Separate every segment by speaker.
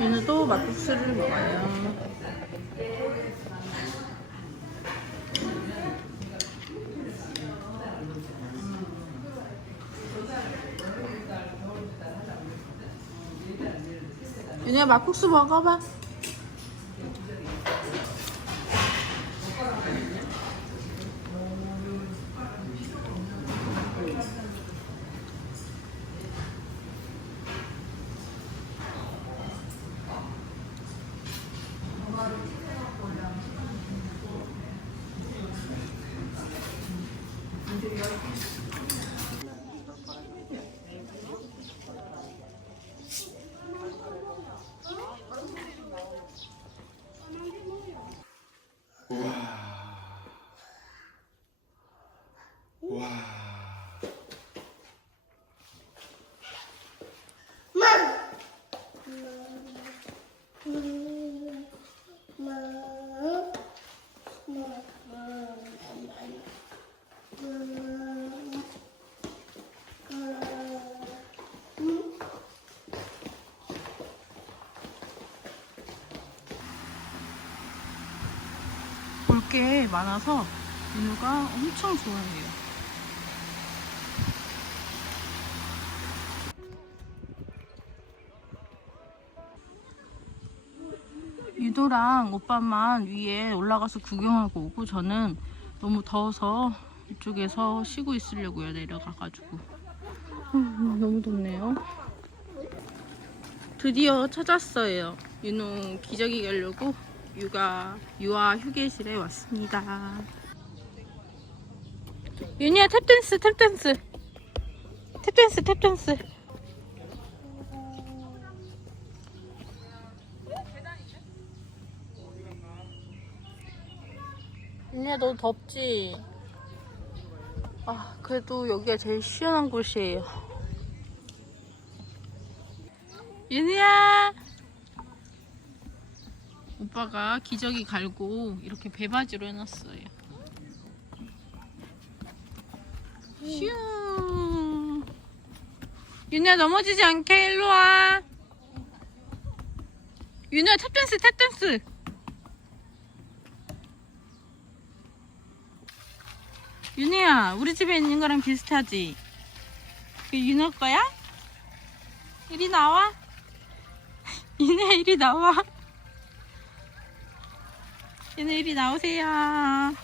Speaker 1: 얘는또 막국수를 먹어요. 얘네 막국수 먹어봐. 볼 게 많아서 윤우가 엄청 좋아해요. 유도랑 오빠만 위에 올라가서 구경하고 오고 저는 너무 더워서 이쪽에서 쉬고 있으려고요 내려가가지고. 음, 너무 덥네요. 드디어 찾았어요. 윤호 기저귀 가려고 육아 유아 휴게실에 왔습니다. 윤희야 탭댄스 탭댄스. 탭댄스 탭댄스 윤희야 너 덥지? 아 그래도 여기가 제일 시원한 곳이에요 윤희야 오빠가 기저귀 갈고 이렇게 배바지로 해놨어요. 슈. 윤야 넘어지지 않게 일로 와. 윤야 탭댄스 탭댄스. 윤희야 우리 집에 있는 거랑 비슷하지? 그 윤호 거야? 이리 나와. 윤희야 이리 나와. 얘네 이리 나오세요.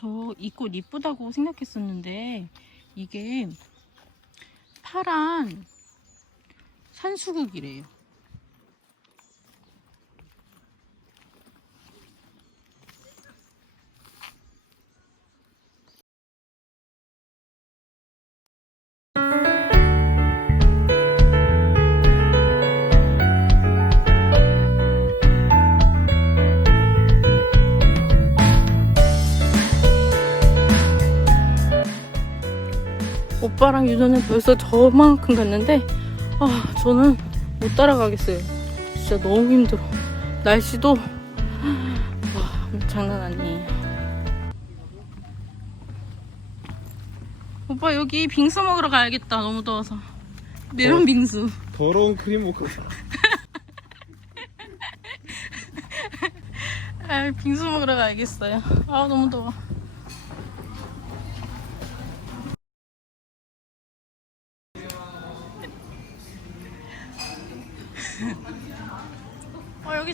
Speaker 1: 저 이 꽃 이쁘다고 생각했었는데 이게 파란 산수국이래요. 오빠랑 유도는 벌써 저만큼 갔는데 아 저는 못 따라가겠어요. 진짜 너무 힘들어. 날씨도 와 장난 아니에요. 오빠 여기 빙수 먹으러 가야겠다. 너무 더워서. 메론
Speaker 2: 어?
Speaker 1: 빙수.
Speaker 2: 더러운 크림 먹고
Speaker 1: 아 빙수 먹으러 가야겠어요. 아 너무 더워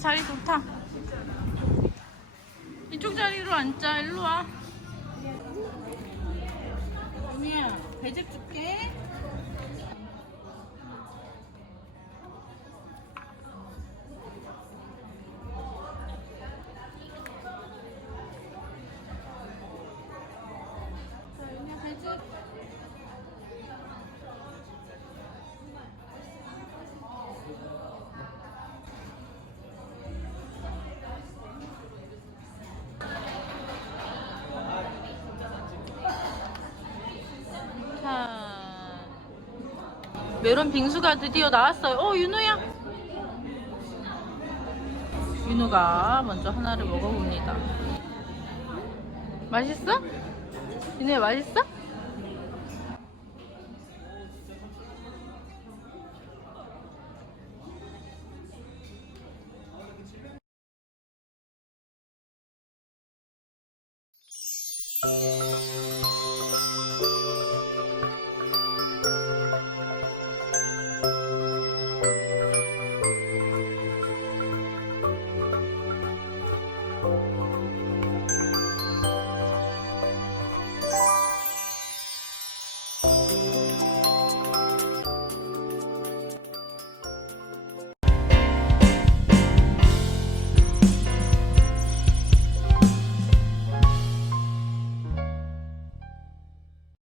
Speaker 1: 자리 좋다. 이쪽 자리로 앉자. 일로 와. 윤희야 배즙 줄게 메론 빙수가 드디어 나왔어요. 어, 윤우야. 윤우가 먼저 하나를 먹어봅니다. 맛있어? 윤우야 맛있어?